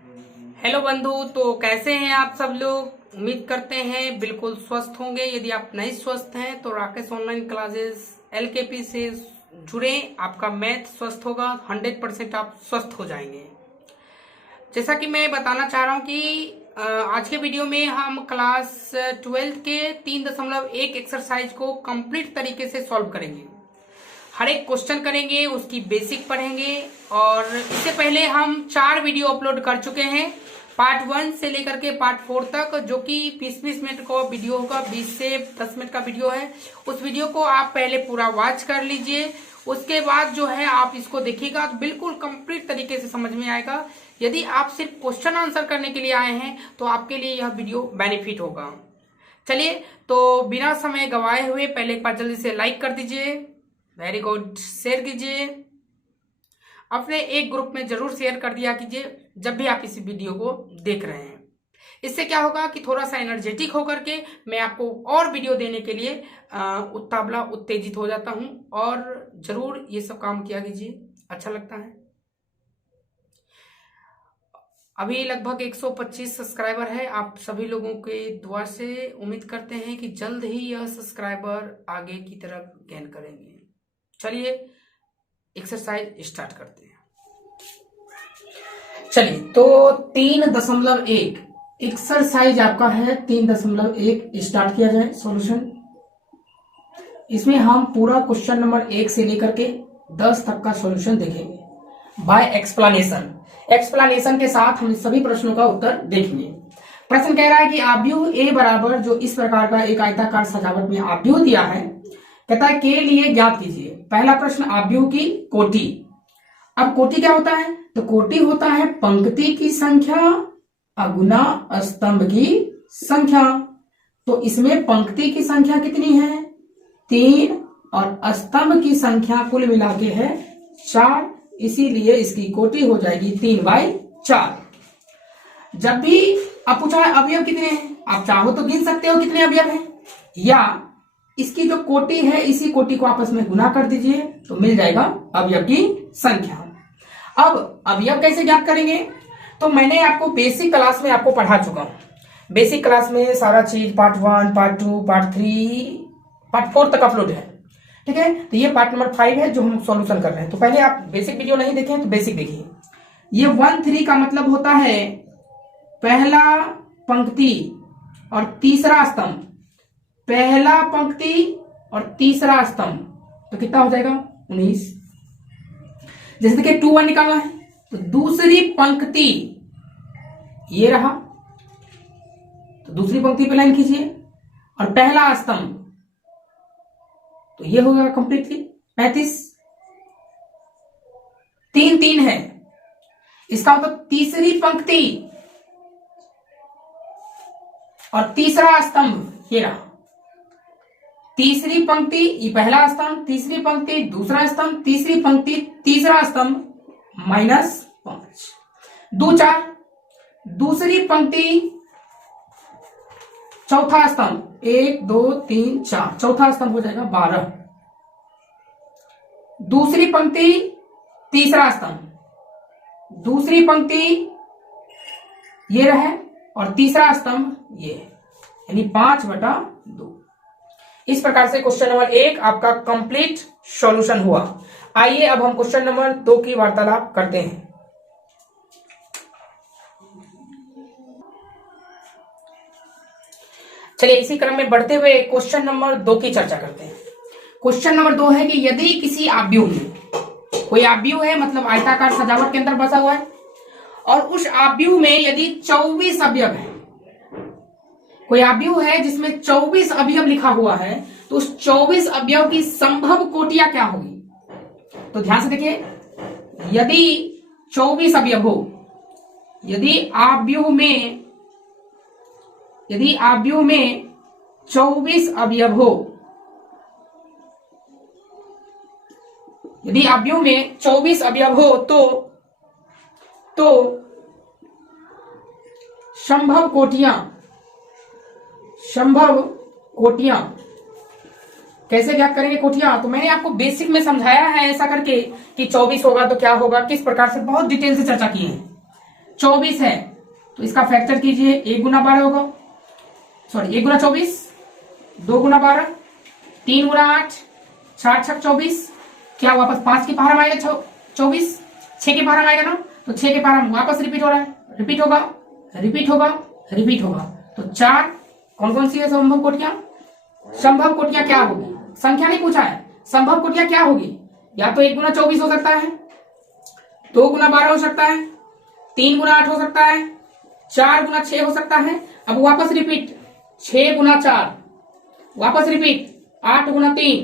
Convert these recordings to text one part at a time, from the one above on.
Hello बंधु, तो कैसे हैं आप सब लोग। उम्मीद करते हैं बिल्कुल स्वस्थ होंगे। यदि आप नहीं स्वस्थ हैं तो राकेश ऑनलाइन क्लासेस एलकेपी से जुड़े, आपका मैथ स्वस्थ होगा। 100% आप स्वस्थ हो जाएंगे। जैसा कि मैं बताना चाह रहा हूं कि आज के वीडियो में हम क्लास 12 के 3.1 एक्सरसाइज को कंप्लीट तरीके से सॉल्व करेंगे। हर एक क्वेश्चन करेंगे, उसकी बेसिक पढ़ेंगे। और इससे पहले हम 4 वीडियो अपलोड कर चुके हैं, पार्ट 1 से लेकर के पार्ट 4 तक, जो कि 20-20 मिनट का वीडियो होगा। 20 से 10 मिनट का वीडियो है। उस वीडियो को आप पहले पूरा वॉच कर लीजिए। उसके बाद जो है आप इसको देखिएगा तो बिल्कुल कंप्लीट तरीके से समझ में आएगा। यदि आप सिर्फ क्वेश्चन आंसर करने के लिए आए हैं तो आपके लिए यह वीडियो बेनिफिट होगा। चलिए, तो बिना समय गवाए हुए पहले एक बार जल्दी से लाइक कर दीजिए। वेरी गुड, शेयर कीजिए। अपने एक ग्रुप में जरूर शेयर कर दिया कीजिए जब भी आप इस वीडियो को देख रहे हैं। इससे क्या होगा कि थोड़ा सा एनर्जेटिक होकर के मैं आपको और वीडियो देने के लिए उतावला उत्तेजित हो जाता हूं। और जरूर ये सब काम किया कीजिए, अच्छा लगता है। अभी लगभग 125 सब्सक्राइबर है। आप सभी लोगों के दुआ से उम्मीद करते हैं कि जल्द ही यह सब्सक्राइबर आगे की तरफ गेन करेंगे। चलिए एक्सरसाइज स्टार्ट करते हैं। चलिए, तो 3.1 एक्सरसाइज आपका है। 3.1 स्टार्ट किया जाए सॉल्यूशन। इसमें हम पूरा क्वेश्चन नंबर 1 से लेकर के 10 तक का सॉल्यूशन देखेंगे बाय एक्सप्लेनेशन। एक्सप्लेनेशन के साथ हम सभी प्रश्नों का उत्तर देखेंगे। प्रश्न कह रहा है कि आव्यूह ए बराबर, जो इस प्रकार का एक आयताकार सजावट में आव्यूह दिया है, कहता है के लिए ज्ञात कीजिए। पहला प्रश्न, आव्यूह की कोटि। अब कोटि क्या होता है? तो कोटि होता है पंक्ति की संख्या अगुना स्तंभ की संख्या। तो इसमें पंक्ति की संख्या कितनी है? 3 और स्तंभ की संख्या कुल मिला के है 4। इसीलिए इसकी कोटि हो जाएगी 3/4। जब भी आप पूछा है अवयव कितने हैं, आप चाहो तो गिन सकते हो कितने अवयव हैं, या इसकी जो कोटि है इसी कोटि को आपस में गुना कर दीजिए तो मिल जाएगा अवयव की संख्या। अब अवयव कैसे ज्ञात करेंगे? तो मैंने आपको बेसिक क्लास में आपको पढ़ा चुका हूं। बेसिक क्लास में सारा चीज पार्ट 1, पार्ट 2, पार्ट 3, पार्ट 4 तक अपलोड है। ठीक है, तो ये पार्ट नंबर 5 है जो हम सॉल्यूशन कर रहे हैं। तो पहले आप बेसिक वीडियो नहीं देखे तो बेसिक देखिए। ये 1-3 का मतलब होता है पहला पंक्ति और तीसरा स्तंभ। पहला पंक्ति और तीसरा स्तंभ, तो कितना हो जाएगा? 19। जैसे देखिए 2-1 निकालना है तो दूसरी पंक्ति ये रहा, तो दूसरी पंक्ति पे लाइन खींचिए, और पहला स्तंभ तो ये हो गया कंप्लीटली 35। 3-3 है, इसका मतलब तीसरी पंक्ति और तीसरा स्तंभ ये रहा। तीसरी पंक्ति ये पहला स्तंभ, तीसरी पंक्ति दूसरा स्तंभ, तीसरी पंक्ति तीसरा स्तंभ -5। 2-4, दूसरी पंक्ति चौथा स्तंभ 1 2 3 4, चौथा स्तंभ हो जाएगा 12। दूसरी पंक्ति तीसरा स्तंभ, दूसरी पंक्ति ये रहे और तीसरा स्तंभ ये, यानी 5/2। इस प्रकार से क्वेश्चन नंबर 1 आपका कंप्लीट सॉल्यूशन हुआ। आइए अब हम क्वेश्चन नंबर 2 की वार्तालाप करते हैं। चलिए इसी क्रम में बढ़ते हुए क्वेश्चन नंबर 2 की चर्चा करते हैं। क्वेश्चन नंबर 2 है कि यदि किसी आव्यूह में, कोई आव्यूह है मतलब आयताकार सजावट के अंदर बसा हुआ है, और उस आव्यूह में यदि 24 अवयव है, कोई आव्यूह है जिसमें 24 अवयव लिखा हुआ है, तो उस 24 अवयव की संभव कोटियां क्या होगी? तो ध्यान से देखिए, यदि 24 अवयव हो, यदि आव्यूह में 24 अवयव हो, यदि आव्यूह में 24 अवयव हो तो संभव कोटियां कैसे ज्ञात करेंगे कोटियां? तो मैंने आपको बेसिक में समझाया है ऐसा करके कि 24 होगा तो क्या होगा, किस प्रकार से बहुत डिटेल से चर्चा की है। 24 है तो इसका फैक्टर कीजिए, 1 गुना 12 होगा, सॉरी 1 गुना 24, 2 गुना 12, 3 गुना 8, 4 छक 24, क्या वापस 5 के पहाड़ा में आएगा 24, 6 के पहाड़ा में आएगा ना, तो 6 के पहाड़ा में वापस रिपीट हो रहा है, रिपीट होगा, रिपीट होगा, रिपीट होगा। तो 4 कौन कौन सी है संभव कोटियां? संभव कोटियां क्या होगी? संख्या नहीं पूछा है, संभव कोटियां क्या होगी? या तो 1 गुना 24 हो सकता है, 2 गुना 12 हो सकता है, 3 गुना 8 हो सकता है, 4 गुना 6 हो सकता है। अब वापस रिपीट, 6 गुना 4, वापस रिपीट 8 गुना 3,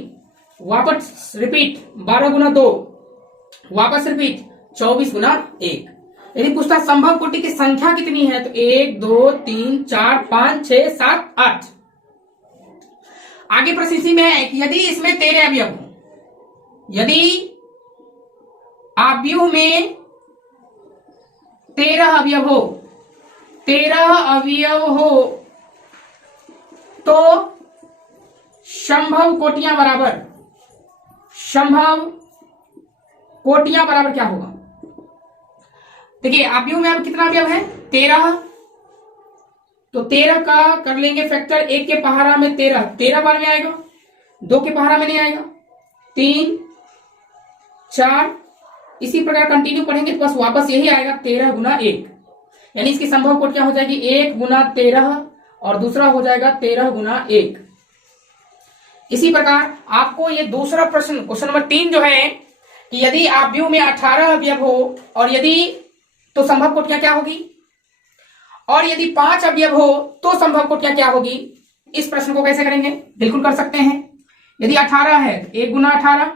वापस रिपीट 12 गुना 2, वापस रिपीट 24 गुना 1। यदि पूछता संभव कोटि की संख्या कितनी है तो 1 2 3 4 5 6 7 8। आगे प्रश्न इसी में है कि यदि इसमें 13 अवयव हो, यदि आव्यूह में 13 अवयव हो, 13 अवयव हो तो संभव कोटियां बराबर, संभव कोटियां बराबर क्या होगा? देखिए आव्यूह में अब कितना अवयव है? 13, तो 13 का कर लेंगे फैक्टर, 1 के पहाड़ा में 13 बार में आएगा, 2 के पहाड़ा में नहीं आएगा, 3 4, इसी प्रकार कंटिन्यू पढ़ेंगे तो बस वापस यही आएगा 13 गुना 1, यानी इसकी संभव कोट क्या हो जाएगी? 1 गुना 13 और दूसरा हो जाएगा 13 गुना 1। इसी प्रकार आपको ये दूसरा प्रश्न, क्वेश्चन नंबर 3 जो है कि यदि आव्यूह में 18 अवयव हो और यदि तो संभव कोटियां क्या होगी, और यदि 5 अवयव हो तो संभव कोटियां क्या होगी? इस प्रश्न को कैसे करेंगे? बिल्कुल कर सकते हैं। यदि 18 है तो 1 गुना 18,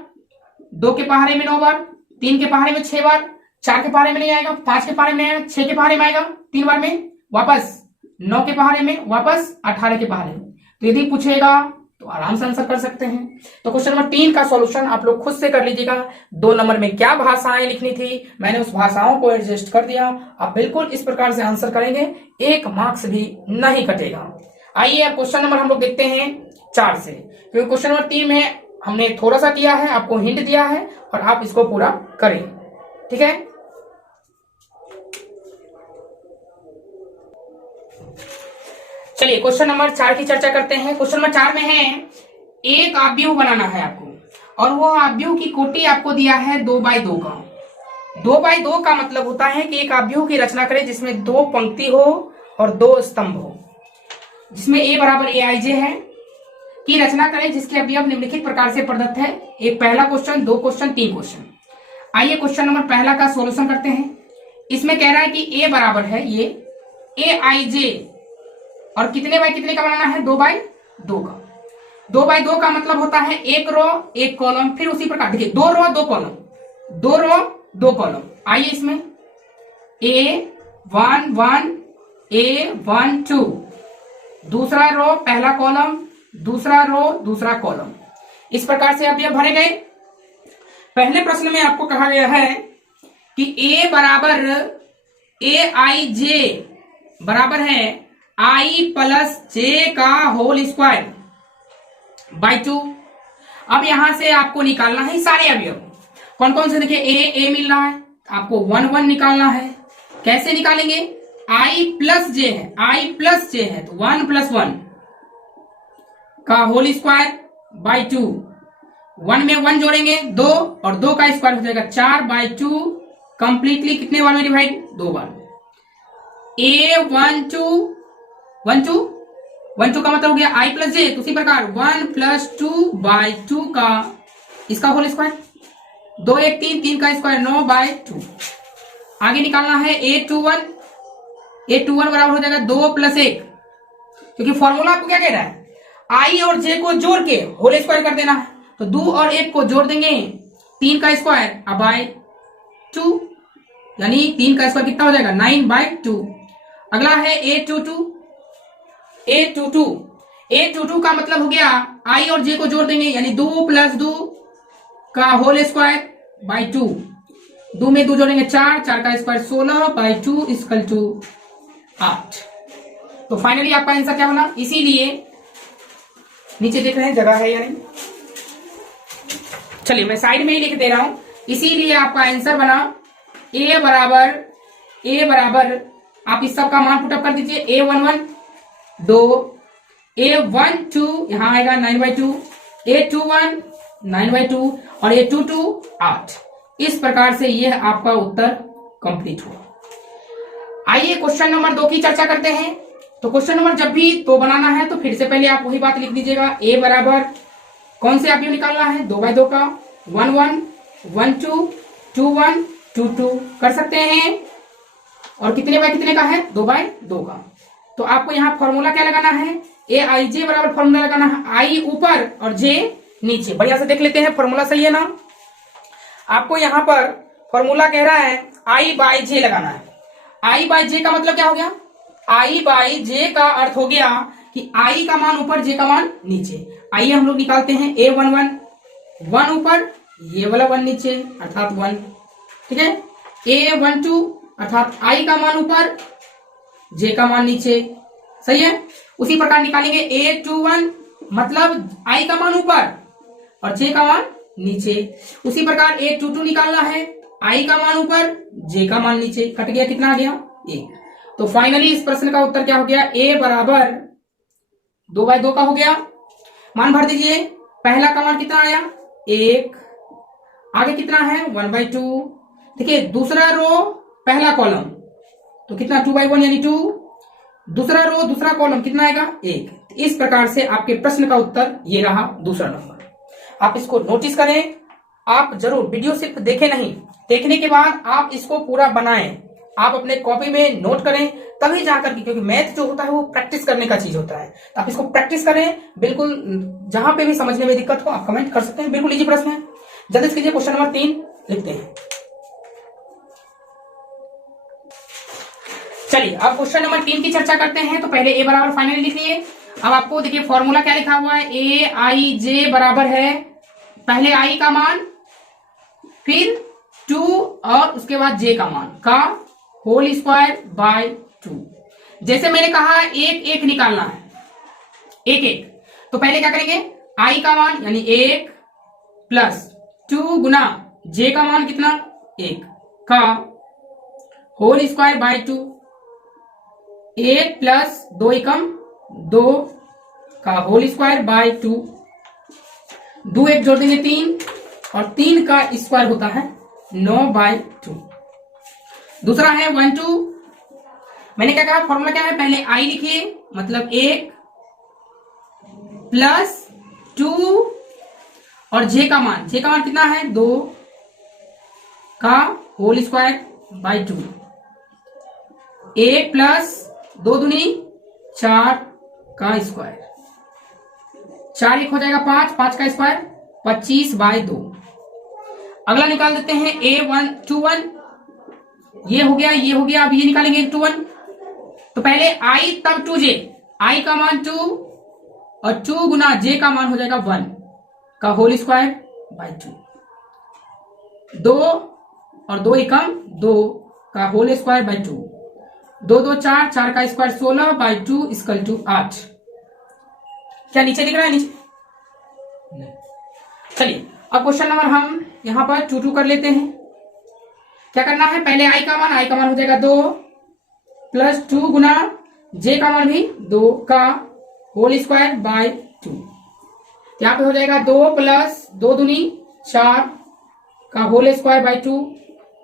2 के पहाड़े में 9 बार, 3 के पहाड़े में 6 बार, 4 के पहाड़े में नहीं आएगा, 5 के पहाड़े में आएगा, 6 के पहाड़े में आएगा 3 बार में, वापस 9 के पहाड़े में, वापस 18 के पहाड़े में। तो यदि पूछेगा तो आराम से आंसर कर सकते हैं। तो क्वेश्चन नंबर 3 का सॉल्यूशन आप लोग खुद से कर लीजिएगा। 2 नंबर में क्या भाषाएं लिखनी थी मैंने उस भाषाओं को एडजस्ट कर दिया। आप बिल्कुल इस प्रकार से आंसर करेंगे, 1 मार्क्स भी नहीं कटेगा। आइए अब क्वेश्चन नंबर हम लोग देखते हैं 4 से, क्योंकि क्वेश्चन नंबर 3 में हमने थोड़ा सा किया है, आपको हिंट दिया है और आप इसको पूरा करें, ठीक है। चलिए क्वेश्चन नंबर 4 की चर्चा करते हैं। क्वेश्चन नंबर 4 में है एक आव्यूह बनाना है आपको, और वो आव्यूह की कोटि आपको दिया है 2 बाई 2 का। 2 बाई 2 का मतलब होता है कि एक आव्यूह की रचना करें जिसमें 2 पंक्ति हो और 2 स्तंभ हो, जिसमें a बराबर aij है, की रचना करें जिसके अवयव निम्नलिखित प्रकार से प्रदत्त है। एक पहला क्वेश्चन, 2 क्वेश्चन, 3 क्वेश्चन। आइए क्वेश्चन नंबर पहला का सोल्यूशन करते हैं। इसमें कह रहा है कि a बराबर है ये aij, और कितने बाई कितने का बनाना है? 2 बाई 2 का। 2 बाई 2 का मतलब होता है 1 रो 1 कॉलम, फिर उसी प्रकार देखिए 2 रो 2 कॉलम, 2 रो 2 कॉलम। आइए इसमें A1 1 A1 2, दूसरा रो पहला कॉलम, दूसरा रो दूसरा कॉलम, इस प्रकार से अब ये भरे गए। पहले प्रश्न में आपको कहा गया है कि A बराबर aij बराबर है i प्लस j का होल स्क्वायर बाई 2। अब यहां से आपको निकालना है सारे अवयव, कौन कौन से? देखिए a मिल रहा है, आपको 1 1 निकालना है। कैसे निकालेंगे? i प्लस j है, i प्लस j है तो 1 प्लस 1 का होल स्क्वायर बाई 2। 1 में 1 जोड़ेंगे 2 और 2 का स्क्वायर हो जाएगा 4 बाई 2। कंप्लीटली कितने बार में डिवाइड? 2 बार। A1 2 1 2 1 2 का मतलब हो गया i प्लस j, तो उसी प्रकार 1 प्लस 2 बाई 2 का इसका होल स्क्वायर, 2 1 3 3 का स्क्वायर 9 बाई 2। आगे निकालना है A21, A21 बराबर हो जाएगा 2 प्लस 1, क्योंकि फॉर्मूला आपको क्या कह रहा है? i और j को जोड़ के होल स्क्वायर कर देना है, तो 2 और 1 को जोड़ देंगे 3 का स्क्वायर अब बाई 2, यानी 3 का स्क्वायर कितना हो जाएगा? 9 बाई 2। अगला है A22 का मतलब हो गया i और j को जोड़ देंगे, यानी 2 प्लस 2 का होल स्क्वायर बाई 2। 2 में 2 जोड़ेंगे 4, 4 का स्क्वायर 16 बाई 2 इक्वल टू 8। तो फाइनली आपका आंसर क्या बना? इसीलिए नीचे देख रहे हैं जगह है या नहीं, चलिए मैं साइड में ही लिख दे रहा हूं। इसीलिए आपका आंसर बना a बराबर ए बराबर आप इस सब का मान पुटअप कर दीजिए। A11 2, A12 यहां आएगा 9/2, A21 9/2 और A22 8। इस प्रकार से यह आपका उत्तर कंप्लीट हुआ। आइए क्वेश्चन नंबर 2 की चर्चा करते हैं। तो क्वेश्चन नंबर जब भी 2 बनाना है तो फिर से पहले आप वही बात लिख दीजिएगा। A बराबर कौन से आव्यूह निकालना है 2/2 का, 1 1 1 2 2 1 2 2 कर सकते हैं। और कितने बाय कितने का है 2/2 का। तो आपको यहाँ फॉर्मूला क्या लगाना है, AIJ बराबर फॉर्मूला लगाना है, I ऊपर और J नीचे। बढ़िया से देख लेते हैं फॉर्मूला सही है ना। आपको यहाँ पर फॉर्मूला कह रहा है I/J लगाना है। I/J का मतलब क्या हो गया, I/J का अर्थ हो गया कि I का मान ऊपर J का मान नीचे। आइए हम लोग निकालते हैं। A11 1 ऊपर, ये वाला 1 नीचे अर्थात 1, ठीक है। A12 अर्थात I का मान ऊपर J का मान नीचे, सही है। उसी प्रकार निकालेंगे A21 मतलब I का मान ऊपर और J का मान नीचे। उसी प्रकार A22 निकालना है, I का मान ऊपर J का मान नीचे। कट गया, कितना आ गया 1। तो फाइनली इस प्रश्न का उत्तर क्या हो गया, A बराबर 2/2 का हो गया। मान भर दीजिए। पहला का मान कितना आया 1, आगे कितना है 1/2, ठीक है। दूसरा रो पहला कॉलम तो कितना 2/1 यानी 2, दूसरा रो दूसरा कॉलम कितना आएगा 1। इस प्रकार से आपके प्रश्न का उत्तर ये रहा दूसरा नंबर। आप इसको नोटिस करें, आप जरूर वीडियो सिर्फ देखें नहीं, देखने के बाद आप इसको पूरा बनाएं, आप अपने कॉपी में नोट करें, तभी जाकर के, क्योंकि मैथ जो होता है वो प्रैक्टिस करने का चीज होता है। तो आप इसको प्रैक्टिस करें बिल्कुल। जहां पे भी समझने में दिक्कत हो आप कमेंट कर सकते हैं। बिल्कुल इजी प्रश्न है। जल्दी से कीजिए। क्वेश्चन नंबर 3 लिखते हैं। चलिए अब क्वेश्चन नंबर 3 की चर्चा करते हैं। तो पहले A बराबर फाइनली लिख लिए। अब आपको देखिए फॉर्मूला क्या लिखा हुआ है, AIJ बराबर है पहले I का मान, फिर 2 और उसके बाद J का मान का होल स्क्वायर बाय 2। जैसे मैंने कहा एक एक निकालना है, एक एक। तो पहले क्या करेंगे, I का मान यानी 1 प्लस 2 गुना J का मान कितना 1 का होल स्क्वायर बाय 2। 1 प्लस 2 एकम 2 का होल स्क्वायर बाय 2। 2 एक जोड़ देंगे 3 और 3 का स्क्वायर होता है 9/2। दूसरा है 1 2। मैंने क्या कहा फॉर्मूला क्या है, पहले I लिखिए मतलब 1 प्लस 2 और J का मान कितना है 2 का होल स्क्वायर बाय 2। 1 प्लस 2 दूनी 4 का स्क्वायर, 4 1 हो जाएगा 5, 5 का स्क्वायर 25/2। अगला निकाल देते हैं A21, ये हो गया। अब ये निकालेंगे 21। तो पहले I तब 2J, I का मान 2 और 2 गुना J का मान हो जाएगा 1 का होल स्क्वायर बाय 2। 2 और 2 एकम 2 का होल स्क्वायर बाय 2। 2 2 4, 4 का स्क्वायर 16/2 इक्वल टू 8। क्या नीचे दिख रहा है, नीचे? चलिए अब क्वेश्चन नंबर हम यहां पर 2 2 कर लेते हैं। क्या करना है, पहले I का मान हो जाएगा 2 प्लस 2 गुना J का मान भी 2 का होल स्क्वायर बाय 2। यहाँ पे हो जाएगा 2 प्लस 2 दूनी 4 का होल स्क्वायर बाय 2।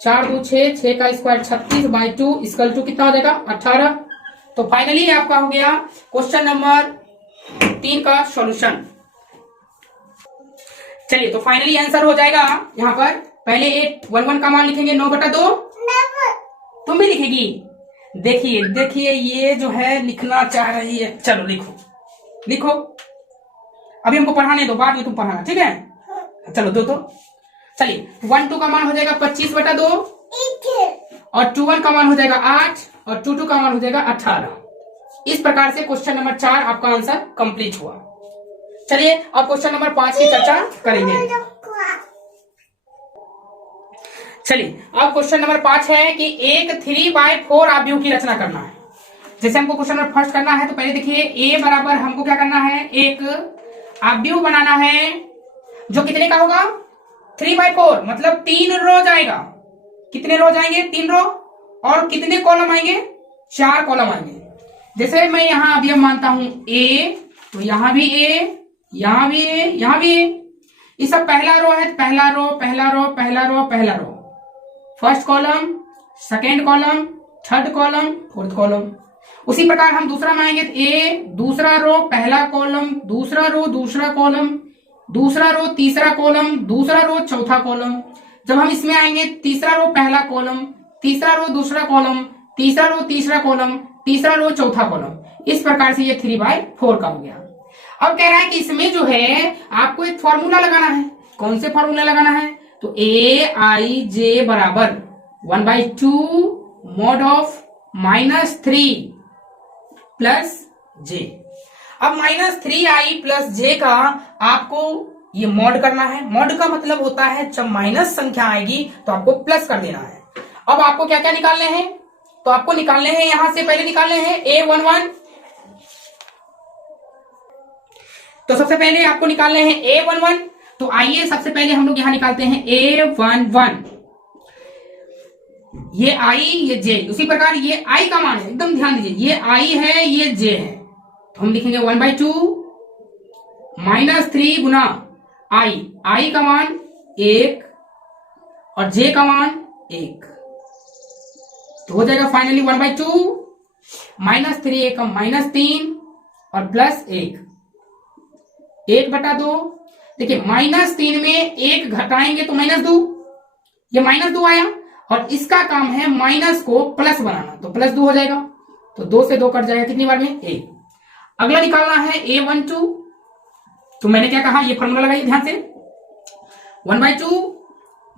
4 2 6, 6 का स्क्वायर 36/2 इक्वल टू कितना हो जाएगा 18। तो फाइनली आपका हो गया क्वेश्चन नंबर 3 का सॉल्यूशन। चलिए तो फाइनली आंसर हो जाएगा यहाँ पर। पहले 811 का मान लिखेंगे 9/2। तुम भी लिखेगी, देखिए ये जो है लिखना चाह रही है। चलो लिखो, अभी हमको पढ़ाने दो, बाद में तुम पढ़ाना, ठीक है। चलो दो। चलिए 1 2 का मान हो जाएगा 25/2 और 21 का मान हो जाएगा 8 और 22 का मान हो जाएगा 18। इस प्रकार से क्वेश्चन नंबर 4 आपका आंसर कंप्लीट हुआ। चलिए अब क्वेश्चन नंबर 5 की चर्चा करेंगे। चलिए अब क्वेश्चन नंबर 5 है कि एक 3/4 आव्यूह की रचना करना है। जैसे हमको क्वेश्चन नंबर फर्स्ट करना है तो पहले देखिए A बराबर हमको क्या करना है, एक आव्यूह बनाना है जो कितने का होगा 3/4 मतलब 3 रो जाएगा। कितने रो जाएंगे 3 रो, और कितने कॉलम आएंगे, 4 कॉलम आएंगे। जैसे मैं यहां अभी मानता हूं ए, तो यहां भी ए, यहां भी ए, यहां भी ए। ये सब पहला रो है, पहला रो पहला रो पहला रो पहला row, first column, second column, third column, fourth column. उसी प्रकार हम दूसरा में आएंगे, ए दूसरा रो पहला कॉलम, दूसरा रो दूसरा कॉलम, दूसरा रो तीसरा कॉलम, दूसरा रो चौथा कॉलम। जब हम इसमें आएंगे, तीसरा रो पहला कॉलम, तीसरा रो दूसरा कॉलम, तीसरा रो तीसरा कॉलम, तीसरा रो चौथा कॉलम। इस प्रकार से ये 3/4 का हो गया। अब कह रहा है कि इसमें जो है आपको एक फॉर्मूला लगाना है। कौन से फॉर्मूला लगाना है, तो ए आई जे बराबर 1/2 मॉड ऑफ -3 प्लस जे। अब -3i प्लस जे का आपको ये मॉड करना है। मॉड का मतलब होता है जब माइनस संख्या आएगी तो आपको प्लस कर देना है। अब आपको क्या क्या निकालने हैं, तो आपको निकालने हैं, यहां से पहले निकालने हैं A11। तो सबसे पहले आपको निकालने हैं A11। तो आइए सबसे पहले हम लोग यहां निकालते हैं A11। ये i ये j, उसी प्रकार ये i का मान है, एकदम ध्यान दीजिए, ये i है ये j है। तो हम लिखेंगे 1/2 -3 गुना i का मान 1 और j का मान 1। तो हो जाएगा फाइनली 1/2 -3 एकम -3 और प्लस 1, 1/2। देखिए -3 में 1 घटाएंगे तो -2, ये -2 आया, और इसका काम है माइनस को प्लस बनाना, तो +2 हो जाएगा। तो 2 से 2 कट जाएगा, कितनी बार में, 1। अगला निकालना है A12। तो मैंने क्या कहा, ये फॉर्मूला लगाइए ध्यान से, 1/2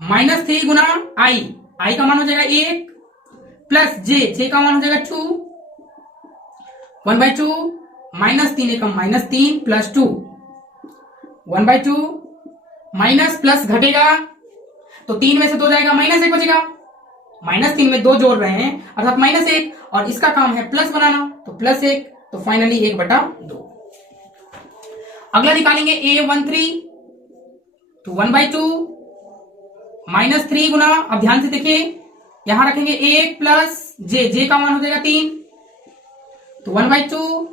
-3 गुना i का मान हो जाएगा 1 प्लस जे का मान हो जाएगा 2, 1/2 -3 एकम -3 प्लस 2, 1/2 माइनस प्लस घटेगा तो 3 में से 2 जाएगा, -1 बचेगा। -3 में 2 जोड़ रहे हैं अर्थात -1, और इसका काम है प्लस बनाना, तो +1, तो फाइनली 1/2। अगला निकालेंगे A13। तो 1/2 -3 गुना, अब ध्यान से देखिए, यहां रखेंगे 1 प्लस जे का मान हो जाएगा 3, तो 1/2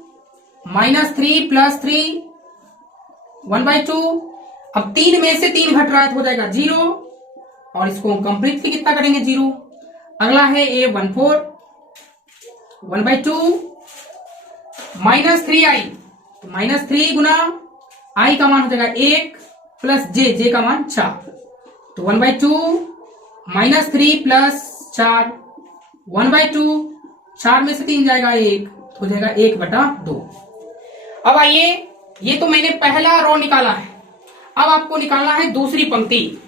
-3 प्लस 3, 1/2। अब 3 में से 3 घट रहा है तो हो जाएगा 0, और इसको हम कंप्लीटली कितना करेंगे, 0। अगला है A14, 1/2 -3i, तो -3 गुना i का मान हो जाएगा 1 प्लस जे का मान 4, तो 1/2 -3 प्लस 4, 1/2, 4 में से 3 जाएगा 1, तो हो जाएगा 1/2। अब आइए, ये तो मैंने पहला रो निकाला है, अब आपको निकालना है दूसरी पंक्ति।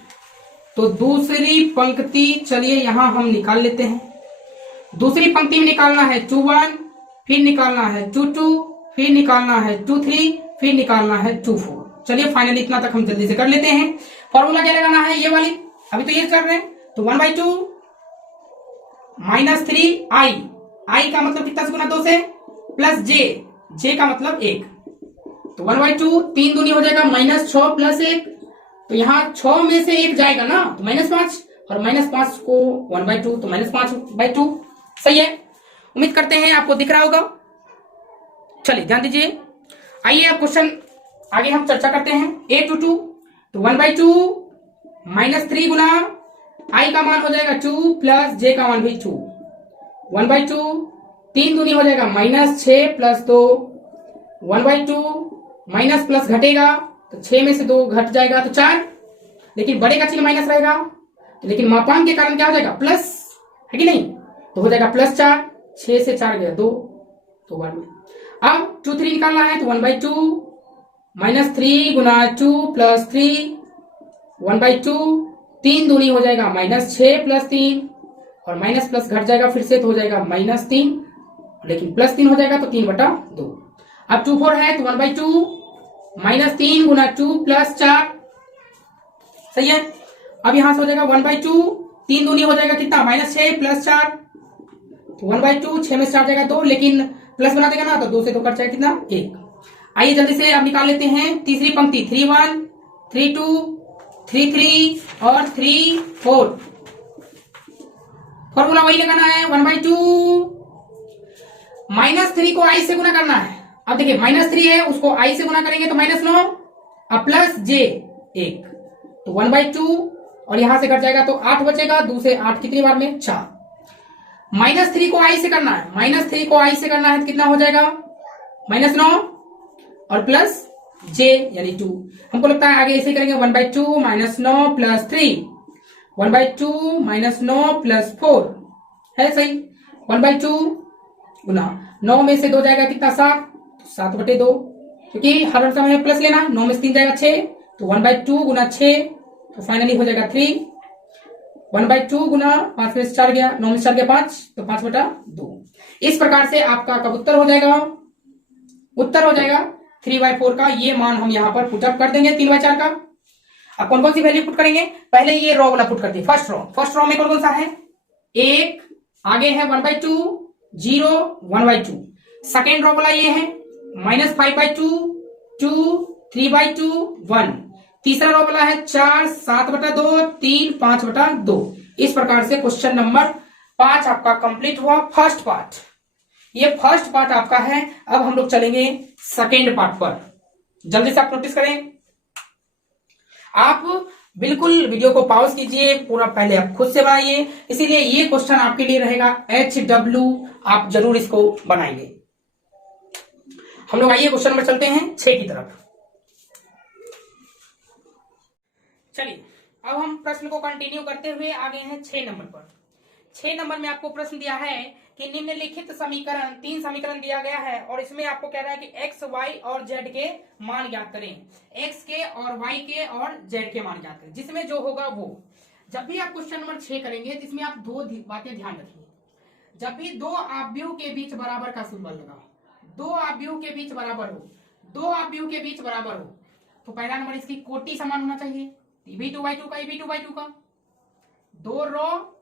तो दूसरी पंक्ति चलिए यहां हम निकाल लेते हैं। दूसरी पंक्ति में निकालना है 2-1, फिर निकालना है 2-2, फिर निकालना है 2-3, फिर निकालना है 2-4। चलिए फाइनली इतना तक हम जल्दी से कर लेते हैं। फॉर्मूला क्या लगाना है, ये वाली, अभी तो ये कर रहे हैं। तो 1/2 -3i का मतलब कितना से गुना 2 से, प्लस जे का मतलब 1, तो 1/2 3 दूनी हो जाएगा -6 प्लस 1, तो यहाँ 6 में से 1 जाएगा ना, तो -5, और -5 को 1/2, तो -5/2। सही है, उम्मीद करते हैं आपको दिख रहा होगा। चलिए ध्यान दीजिए, आइए अब क्वेश्चन आगे हम चर्चा करते हैं। A22, तो 1/2 -3 गुना i का मान हो जाएगा 2 प्लस जे का मान भी 2, 1/2 3 दूनी हो जाएगा -6 प्लस 2, 1/2 माइनस प्लस घटेगा तो 6 में से 2 घट जाएगा तो 4, लेकिन बड़े का चिन्ह माइनस रहेगा, तो लेकिन मापांक के कारण क्या हो जाएगा, प्लस है कि नहीं, तो हो जाएगा +4, 6 से 4 गया 2, तो 1 में। अब 2-3 निकालना है, तो 1/2 -3 गुना 2 प्लस 3, 1/2 3 दूनी हो जाएगा -6 प्लस 3, और माइनस प्लस घट जाएगा फिर से, तो हो जाएगा -3, लेकिन +3 हो जाएगा तो 3/2। अब 2-4 है, तो 1/2 -3 गुना 2 प्लस 4, सही है। अब यहां से हो जाएगा 1/2 3 दूनी हो जाएगा कितना, -6 प्लस 4, तो 1/2 6 में से 4 जाएगा 2, लेकिन प्लस बना देगा ना, तो 2 से 2 कट जाएगा कितना, 1। आइए जल्दी से अब निकाल लेते हैं तीसरी पंक्ति, 3-1, 3-2, 3-3 और 3-4। फॉर्मूला वही लगाना है 1/2 -3 को i से गुना करना है। अब देखिए -3 है उसको i से गुना करेंगे तो -9 अब प्लस j 1 तो 1/2 और यहां से कट जाएगा तो 8 बचेगा। 2 से 8 कितनी बार में 4। -3 को i से करना है, -3 को i से करना है तो कितना हो जाएगा -9 और प्लस j यानी 2। हमको लगता है आगे ऐसे करेंगे 1/2 -9 प्लस 3 1/2 -9 प्लस 4 है सही। 1/2 गुना 9 में से 2 जाएगा कितना 7 7/2 क्योंकि हर समय प्लस लेना 9 में से 3 जाएगा 6 तो 1/2 गुना 6 तो फाइनली हो जाएगा 3 1/2 गुना 5 में से 4 गया 9 में से 4 गया 5 तो 5/2। इस प्रकार से आपका कब उत्तर हो जाएगा 3/4 का ये मान हम यहाँ पर पुटअप कर देंगे 3/4 का। अब कौन कौन सी वैल्यू पुट करेंगे पहले ये रो वाला पुट करते हैं। फर्स्ट रो में कौन कौन सा है 1 आगे है 1/2 0 1/2। सेकेंड रो वाला ये है -5/2 2 3/2 1। तीसरा रो वाला है 4 7/2 3 5/2। इस प्रकार से क्वेश्चन नंबर 5 आपका कंप्लीट हुआ फर्स्ट पार्ट। ये फर्स्ट पार्ट आपका है। अब हम लोग चलेंगे सेकेंड पार्ट पर। जल्दी से आप नोटिस करें, आप बिल्कुल वीडियो को पॉज कीजिए, पूरा पहले आप खुद से बनाइए। इसीलिए ये क्वेश्चन आपके लिए रहेगा HW, आप जरूर इसको बनाइए। हम लोग आइए क्वेश्चन नंबर चलते हैं 6 की तरफ। चलिए अब हम प्रश्न को कंटिन्यू करते हुए आ गए हैं 6 नंबर पर। 6 नंबर में आपको प्रश्न दिया है कि निम्नलिखित समीकरण 3 समीकरण दिया गया है और इसमें आपको कह रहा है कि x, y और z के मान ज्ञात करें। x के और y के और z के मान ज्ञात करें, जिसमें जो होगा वो। जब भी आप क्वेश्चन नंबर 6 करेंगे तो इसमें आप 2 बातें ध्यान रखिए। जब भी 2 आव्यूह के बीच बराबर का सिंबल लगा, 2 आव्यूह के बीच बराबर हो, 2 आव्यूह के बीच बराबर हो तो पहला नंबर इसकी कोटि समान होना चाहिए। EB2/2 का EB2/2 का 2 रो,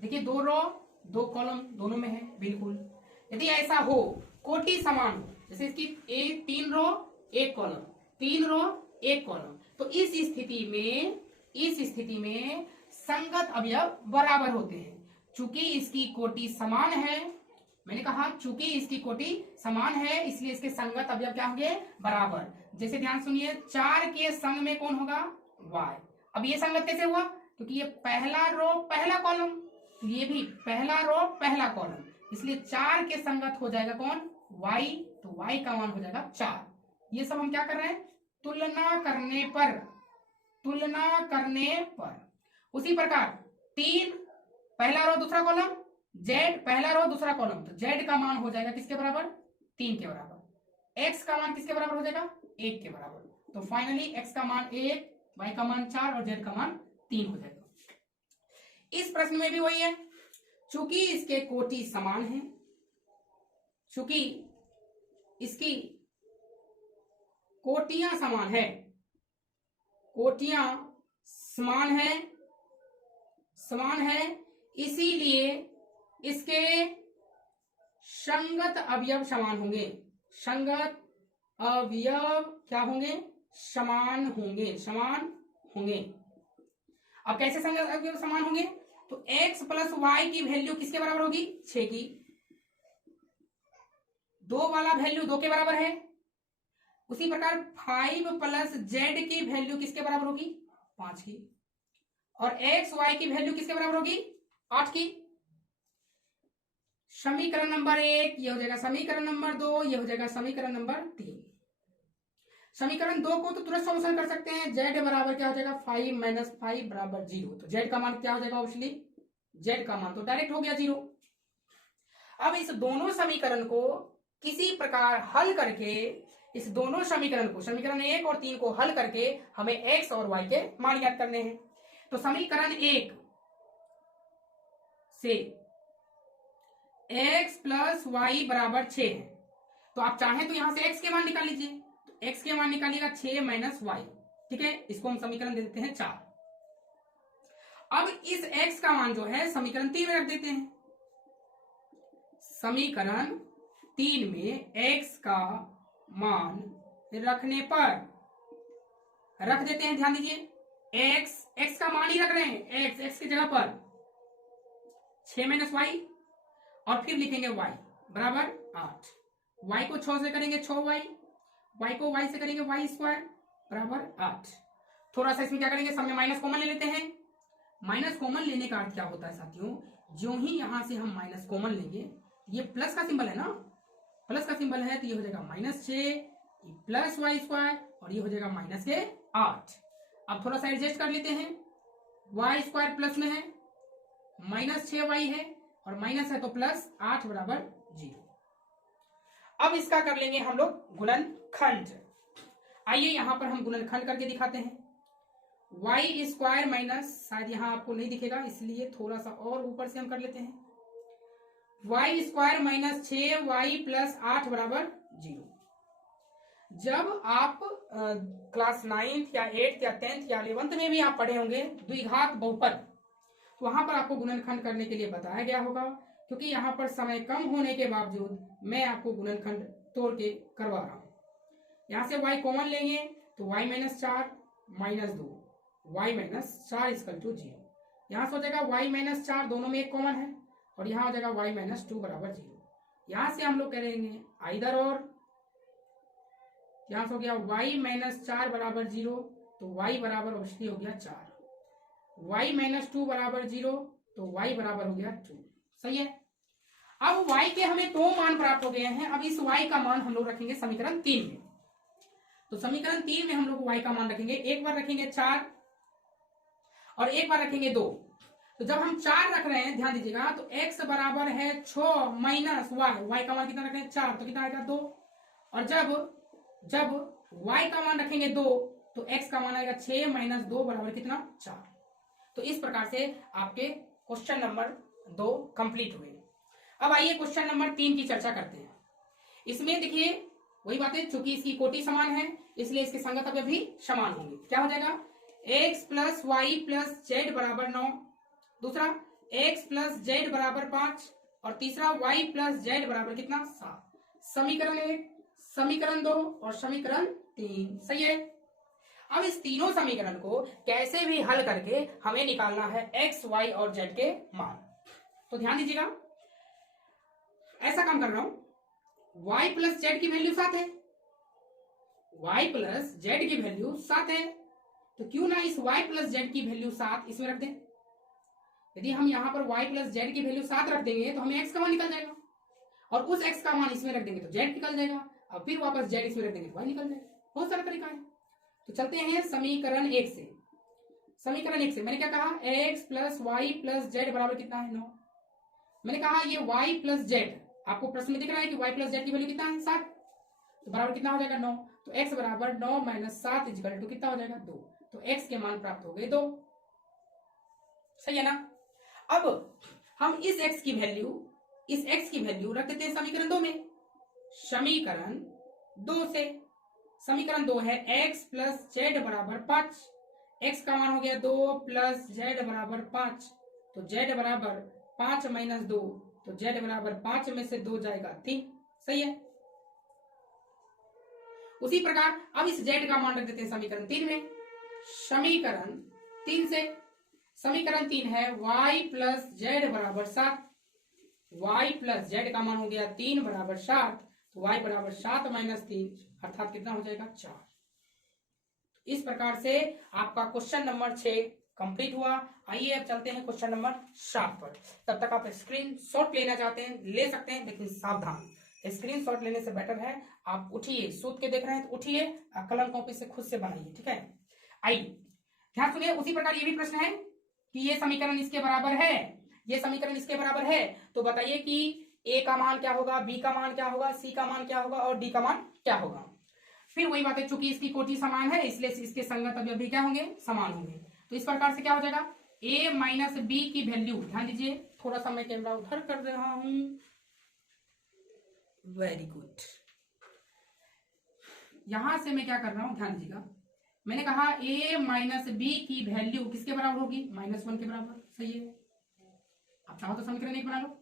देखिए 2 रो 2 कॉलम दोनों में है बिल्कुल। यदि ऐसा हो कोटि समान हो, जैसे इसकी 3 रो 1 कॉलम 3 रो 1 कॉलम, तो इस स्थिति में संगत अवयव बराबर होते हैं। चूंकि इसकी कोटि समान है, मैंने कहा चूंकि इसकी कोटि समान है इसलिए इसके संगत अवयव क्या होंगे बराबर। जैसे ध्यान सुनिए 4 के संग में कौन होगा y। अब ये संगत कैसे हुआ क्योंकि ये पहला रो पहला कॉलम, तो ये भी पहला रो पहला कॉलम, इसलिए 4 के संगत हो जाएगा कौन y, तो y का मान हो जाएगा 4। ये सब हम क्या कर रहे हैं तुलना करने पर। उसी प्रकार 3 पहला रो दूसरा कॉलम, z पहला रो दूसरा कॉलम, तो z का मान हो जाएगा किसके बराबर 3 के बराबर। x का मान किसके बराबर हो जाएगा 1 के बराबर। तो फाइनली x का मान 1, y का मान 4 और z का मान 3 हो जाएगा। इस प्रश्न में भी वही है, चूंकि इसके कोटि समान है, चूंकि इसकी कोटियां समान है, कोटियां समान है इसीलिए इसके संगत अवयव समान होंगे। संगत अवयव क्या होंगे समान होंगे। अब कैसे संगत अवयव समान होंगे तो x प्लस वाई की वैल्यू किसके बराबर होगी 6 की, 2 वाला वैल्यू 2 के बराबर है। उसी प्रकार 5 प्लस जेड की वैल्यू किसके बराबर होगी 5 की, और एक्स वाई की वैल्यू किसके बराबर होगी 8 की। समीकरण नंबर 1 ये हो जाएगा समीकरण नंबर 2 ये हो जाएगा समीकरण नंबर 3। समीकरण 2 को तो तुरंत सॉल्यूशन कर सकते हैं। z बराबर क्या हो जाएगा 5 माइनस 5 बराबर 0, तो z का मान क्या हो जाएगा ऑब्वियसली z का मान तो डायरेक्ट हो गया 0। अब इस दोनों समीकरण को किसी प्रकार हल करके, इस दोनों समीकरण को समीकरण 1 और 3 को हल करके हमें x और y के मान ज्ञात करने हैं। तो समीकरण 1 से x प्लस वाई बराबर 6 है, तो आप चाहें तो यहां से x के मान निकाल लीजिए, तो x के मान निकालिएगा 6 माइनस वाई, ठीक है। इसको हम समीकरण दे देते हैं 4। अब इस x का मान जो है समीकरण 3 में रख देते हैं। समीकरण 3 में x का मान रखने पर रख देते हैं, ध्यान दीजिए x का मान ही रख रहे हैं, x की जगह पर 6 माइनस वाई और फिर लिखेंगे y बराबर 8। y को 6 से करेंगे 6y, y को y से करेंगे y स्क्वायर बराबर 8। थोड़ा सा इसमें क्या करेंगे, सब में माइनस कॉमन ले लेते हैं। माइनस कॉमन लेने का अर्थ क्या होता है साथियों, जो ही यहां से हम माइनस कॉमन लेंगे, ये प्लस का सिंबल है ना, प्लस का सिंबल है तो ये हो जाएगा -6 प्लस वाई स्क्वायर और ये हो जाएगा -8। अब थोड़ा सा एडजस्ट कर लेते हैं, वाई स्क्वायर प्लस में है, -6y है और माइनस है तो +8 बराबर 0। अब इसका कर लेंगे हम लोग गुणनखंड। आइए यहां पर हम गुणनखंड करके दिखाते हैं। वाई स्क्वायर माइनस, शायद यहां आपको नहीं दिखेगा इसलिए थोड़ा सा और ऊपर से हम कर लेते हैं, Y square minus 6y plus 8 बराबर 0। जब आप क्लास 9th या 8th या 10th या 11th में भी आप पढ़े होंगे द्विघात बहुपद, तो वहां पर आपको गुणनखंड करने के लिए बताया गया होगा। क्योंकि यहां पर समय कम होने के बावजूद मैं आपको गुणनखंड तोड़ के करवा रहा हूं। यहां से y कॉमन लेंगे तो y minus 4 minus 2 y minus 4 equal to 0। यहां से हो जाएगा y माइनस 4, दोनों में एक कॉमन है और यहां हो जाएगा y माइनस 2 बराबर 0। यहां से हम लोग करेंगे आइदर और, यहां से हो गया y माइनस 4 बराबर 0 तो y बराबर ऑब्वियसली हो गया 4, y माइनस 2 बराबर 0 तो y बराबर हो गया 2। सही है। अब y के हमें 2 मान प्राप्त हो गए हैं। अब इस y का मान हम लोग रखेंगे समीकरण 3 में। तो समीकरण 3 में हम लोग y का मान रखेंगे, एक बार रखेंगे 4 और एक बार रखेंगे 2। तो जब हम 4 रख रहे हैं ध्यान दीजिएगा, तो x बराबर है 6 माइनस y का मान कितना रख रहे हैं 4 तो कितना आएगा 2। और जब y का मान रखेंगे 2 तो x का मान आएगा 6 माइनस 2 बराबर कितना 4। तो इस प्रकार से आपके क्वेश्चन नंबर 2 कंप्लीट हुए। अब आइए क्वेश्चन नंबर 3 की चर्चा करते हैं। इसमें देखिए वही बातें, चूंकि इसकी कोटि समान है इसलिए इसके संगत अवयव भी समान होंगे। क्या हो जाएगा, x plus y plus z बराबर 9, दूसरा x प्लस जेड बराबर 5 और तीसरा y प्लस जेड बराबर कितना 7। समीकरण 1, समीकरण 2 और समीकरण 3। सही है। अब इस तीनों समीकरण को कैसे भी हल करके हमें निकालना है x, y और z के मान। तो ध्यान दीजिएगा, ऐसा काम कर रहा हूं, y प्लस जेड की वैल्यू 7 है, y प्लस जेड की वैल्यू 7 है, तो क्यों ना इस y प्लस जेड की वैल्यू 7 इसमें रख दें। यदि हम यहां पर y प्लस जेड की वैल्यू 7 रख देंगे तो हमें x का मान निकल जाएगा और उस x का मान इसमें रख देंगे तो z निकल जाएगा, अब फिर वापस z इसमें रख देंगे तो y निकल जाएगा। बहुत सारा तरीका है। तो चलते हैं समीकरण 1 से। समीकरण 1 से मैंने क्या कहा, x plus y plus z बराबर कितना है 9। मैंने कहा ये y प्लस जेड, आपको प्रश्न में दिख रहा है कि y प्लस जेड की वैल्यू कितना है 7, तो बराबर कितना हो जाएगा 9। तो x बराबर 9 माइनस 7 इक्वल टू कितना हो जाएगा 2। तो x के मान प्राप्त हो गए 2। सही है ना। अब हम इस x की वैल्यू रख देते हैं समीकरण 2 में। समीकरण 2 से, समीकरण 2 है x प्लस जेड बराबर 5, x का मान हो गया 2 प्लस जेड बराबर 5, तो z बराबर 5 माइनस 2, तो z बराबर 5 में से 2 जाएगा 3। सही है। उसी प्रकार अब इस z का मान रख देते हैं समीकरण 3 में। समीकरण 3 से, समीकरण 3 है y प्लस जेड बराबर 7, y प्लस जेड का मान हो गया 3 बराबर 7, तो y बराबर 7 माइनस 3 अर्थात कितना हो जाएगा 4। इस प्रकार से आपका क्वेश्चन नंबर 6 कंप्लीट हुआ। आइए अब चलते हैं क्वेश्चन नंबर 7 पर। तब तक आप स्क्रीन शॉट लेना चाहते हैं ले सकते हैं, लेकिन सावधान, स्क्रीन शॉट लेने से बेटर है आप उठिए, सूत के देख रहे हैं तो उठिए, कलम कॉपी से खुद से बनाइए। ठीक है। आइए ध्यान सुनिए। उसी प्रकार ये भी प्रश्न है कि ये समीकरण इसके बराबर है, ये समीकरण इसके बराबर है, तो बताइए कि a का मान क्या होगा, b का मान क्या होगा, c का मान क्या होगा और d का मान क्या होगा। फिर वही बात है, चूंकि इसकी कोटि समान है इसलिए इसके संगत अवयव भी क्या होंगे, समान होंगे। तो इस प्रकार से क्या हो जाएगा, a माइनस बी की वैल्यू, ध्यान दीजिए थोड़ा सा मैं कैमरा उधर कर दे रहा हूं, वेरी गुड। यहां से मैं क्या कर रहा हूं, ध्यान दीजिएगा, मैंने कहा a माइनस बी की वैल्यू किसके बराबर होगी, -1 के बराबर। सही है। आप चाहो तो समीकरण 1 बना लो।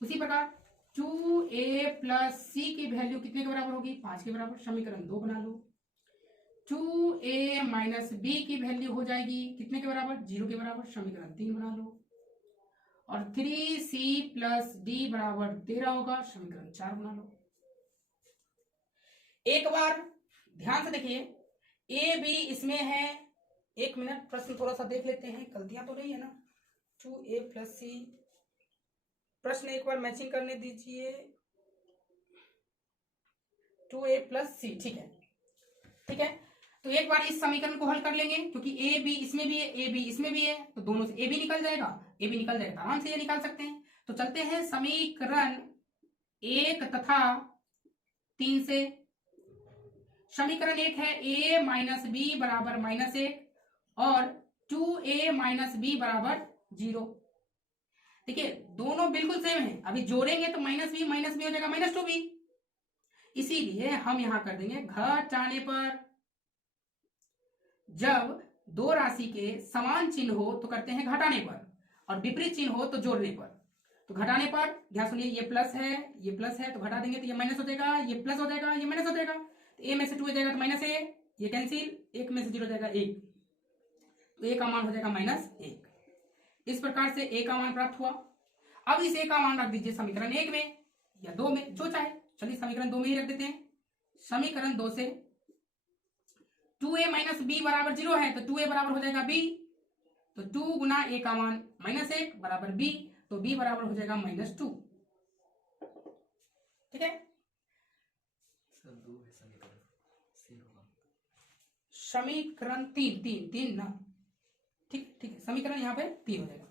उसी प्रकार 2a प्लस सी की वैल्यू कितने के बराबर होगी, 5 के बराबर। समीकरण 2 बना लो। 2a माइनस बी की वैल्यू हो जाएगी कितने के बराबर, 0 के बराबर। समीकरण 3 बना लो। और 3c प्लस डी बराबर 13 होगा। समीकरण 4 बना लो। एक बार ध्यान से देखिए, ए बी इसमें है। एक मिनट, प्रश्न थोड़ा सा देख लेते हैं, गलतियां तो नहीं है ना। 2a प्लस सी, प्रश्न एक बार मैचिंग करने दीजिए। 2a प्लस सी, ठीक है, ठीक है। तो एक बार इस समीकरण को हल कर लेंगे, क्योंकि ए बी इसमें भी है, ए बी इसमें भी है, तो दोनों से ए बी निकल जाएगा, ए बी निकल जाएगा, आराम से ये निकाल सकते हैं। तो चलते हैं समीकरण 1 तथा 3 से। समीकरण 1 है a माइनस बी बराबर -1 और 2a माइनस बी बराबर 0। देखिए दोनों बिल्कुल सेम है, अभी जोड़ेंगे तो माइनस बी हो जाएगा -2b। इसीलिए हम यहां कर देंगे घटाने पर। जब दो राशि के समान चिन्ह हो तो करते हैं घटाने पर, और विपरीत चिन्ह हो तो जोड़ने पर। तो घटाने पर ध्यान सुनिए, ये प्लस है, ये प्लस है, तो घटा देंगे तो ये माइनस हो जाएगा, ये प्लस हो जाएगा, ये माइनस हो जाएगा। तो ए में से 2 हो जाएगा तो -a, ये कैंसिल, 1 में से 0 हो जाएगा 1, तो a का मान हो जाएगा -1। इस प्रकार से a का मान प्राप्त हुआ। अब इस a का मान रख दीजिए समीकरण 1 में या 2 में, जो चाहे। चलिए समीकरण 2 में ही रख देते हैं। समीकरण 2 से 2a माइनस बी बराबर 0 है, तो 2a बराबर हो जाएगा b, तो 2 गुना a का मान -1 बराबर b, तो b बराबर हो जाएगा -2। ठीक है, समीकरण 3 ना, ठीक ठीक है, समीकरण यहाँ पे 3 हो जाएगा।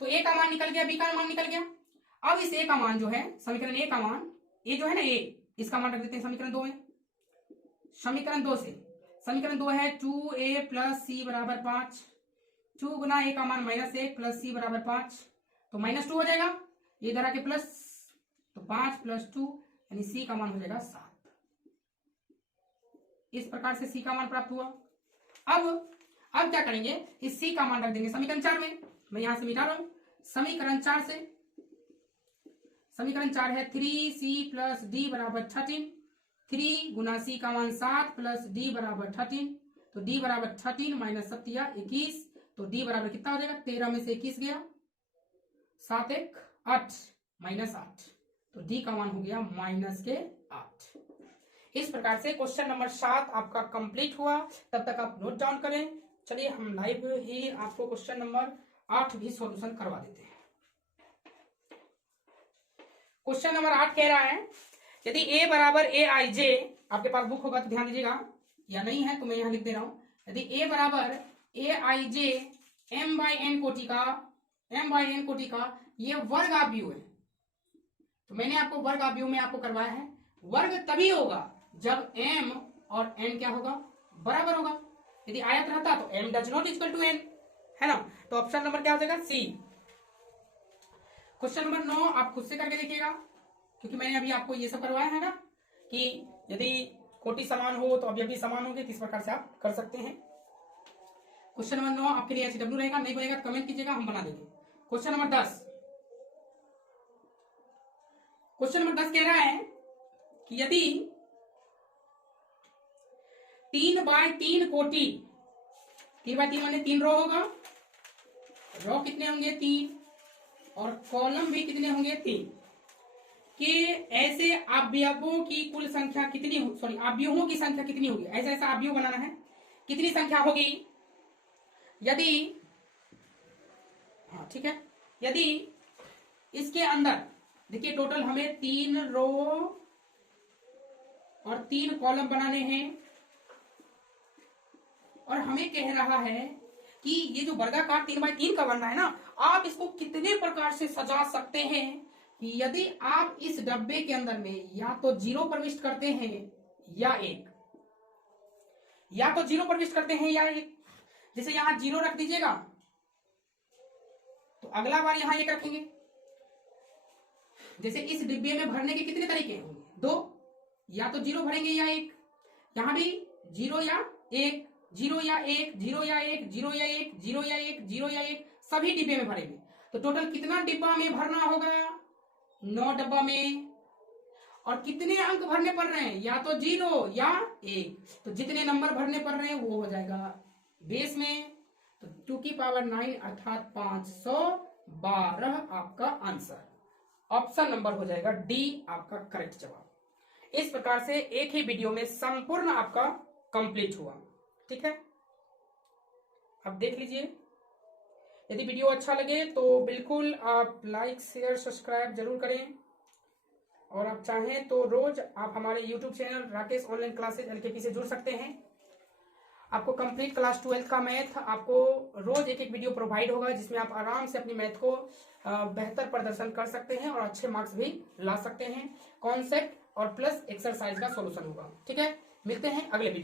तो a का मान निकल गया, b का मान निकल गया। अब इस a का मान जो है, समीकरण a का मान, a जो है ना a, इसका मान रख देते हैं समीकरण 2 में। समीकरण 2 से, समीकरण 2 है 2a प्लस सी बराबर 5, 2 गुना a का मान -1 प्लस सी बराबर 5, तो -2 हो जाएगा। ये इधर आके प्लस, तो 5 प्लस 2 यानी c का मान हो जाएगा 7। इस प्रकार से c का मान प्राप्त हुआ। अब क्या करेंगे, इस c का मान रख देंगे समीकरण 4 में। मैं यहां से मिटा रहा हूं। समीकरण 4 से, समीकरण 4 है 3c प्लस डी बराबर 13, 3 गुना c का मान 7 प्लस डी बराबर 13, तो d बराबर 13 माइनस 7 21, तो d बराबर कितना हो जाएगा, 13 में से 21 गया, 7 1 8 माइनस 8, तो d का मान हो गया -8। इस प्रकार से क्वेश्चन नंबर 7 आपका कंप्लीट हुआ। तब तक आप नोट डाउन करें। चलिए हम लाइव ही आपको क्वेश्चन नंबर 8 भी सॉल्यूशन करवा देते हैं। क्वेश्चन नंबर 8 कह रहा है, यदि a बराबर aij, आपके पास बुक होगा तो ध्यान दीजिएगा, या नहीं है तो मैं यहां लिख दे रहा हूं। यदि a बराबर aij m/n कोटि का ये वर्ग आव्यूह है, तो मैंने आपको वर्ग आव्यूह में आपको करवाया है। वर्ग तभी होगा जब m और n क्या होगा, बराबर होगा। यदि आयत रहता तो m does not equal to n, है ना। तो ऑप्शन नंबर क्या हो जाएगा, सी। क्वेश्चन नंबर 9 आप खुद से करके देखिएगा, क्योंकि मैंने अभी आपको ये सब करवाया है ना, कि यदि कोटि समान हो तो अवयवी समान होंगे, किस प्रकार से आप कर सकते हैं। क्वेश्चन नंबर 9 आपके लिए HW रहेगा, नहीं बनेगा तो कमेंट कीजिएगा, हम बना देंगे। क्वेश्चन नंबर 10, क्वेश्चन नंबर 10 कह रहा है कि यदि 3x3 कोटि, 3x3 माने 3 रो होगा, रो कितने होंगे 3, और कॉलम भी कितने होंगे 3, कि ऐसे अवयवों की कुल संख्या कितनी, सॉरी अवयवों की संख्या कितनी होगी। ऐसा ऐसा अवयव बनाना है, कितनी संख्या होगी। यदि, हाँ ठीक है, यदि इसके अंदर देखिए टोटल हमें 3 रो और 3 कॉलम बनाने हैं, और हमें कह रहा है कि ये जो वर्गाकार 3x3 का बनना है ना, आप इसको कितने प्रकार से सजा सकते हैं कि यदि आप इस डब्बे के अंदर में या तो 0 प्रविष्ट करते हैं या 1, या तो 0 प्रविष्ट करते हैं या 1। जैसे यहां 0 रख दीजिएगा तो अगला बार यहां 1 रखेंगे। जैसे इस डिब्बे में भरने के कितने तरीके होंगे, 2, या तो 0 भरेंगे या 1, यहां भी 0 या 1, 0 या 1, 0 या 1, 0 या 1, 0 या 1, 0 या 1, सभी डिब्बे में भरेंगे। तो टोटल कितना डिब्बा में भरना होगा, 9 डब्बा में। और कितने अंक भरने पड़ रहे हैं, या तो 0 या 1, तो जितने नंबर भरने पड़ रहे हैं वो हो जाएगा बेस में। तो 2 की पावर 9 अर्थात 500 12 आपका आंसर। ऑप्शन नंबर हो जाएगा डी आपका करेक्ट जवाब। इस प्रकार से एक ही वीडियो में संपूर्ण आपका कंप्लीट हुआ। ठीक है, अब देख लीजिए। यदि वीडियो अच्छा लगे तो बिल्कुल आप लाइक शेयर सब्सक्राइब जरूर करें, और आप चाहें तो रोज आप हमारे YouTube channel Rakesh online classes LKP से जुड़ सकते हैं। आपको कंप्लीट क्लास 12 का मैथ आपको रोज एक एक वीडियो प्रोवाइड होगा, जिसमें आप आराम से अपनी मैथ को बेहतर प्रदर्शन कर सकते हैं और अच्छे मार्क्स भी ला सकते हैं। कॉन्सेप्ट और प्लस एक्सरसाइज का सॉल्यूशन होगा। ठीक है, मिलते हैं अगले वीडियो।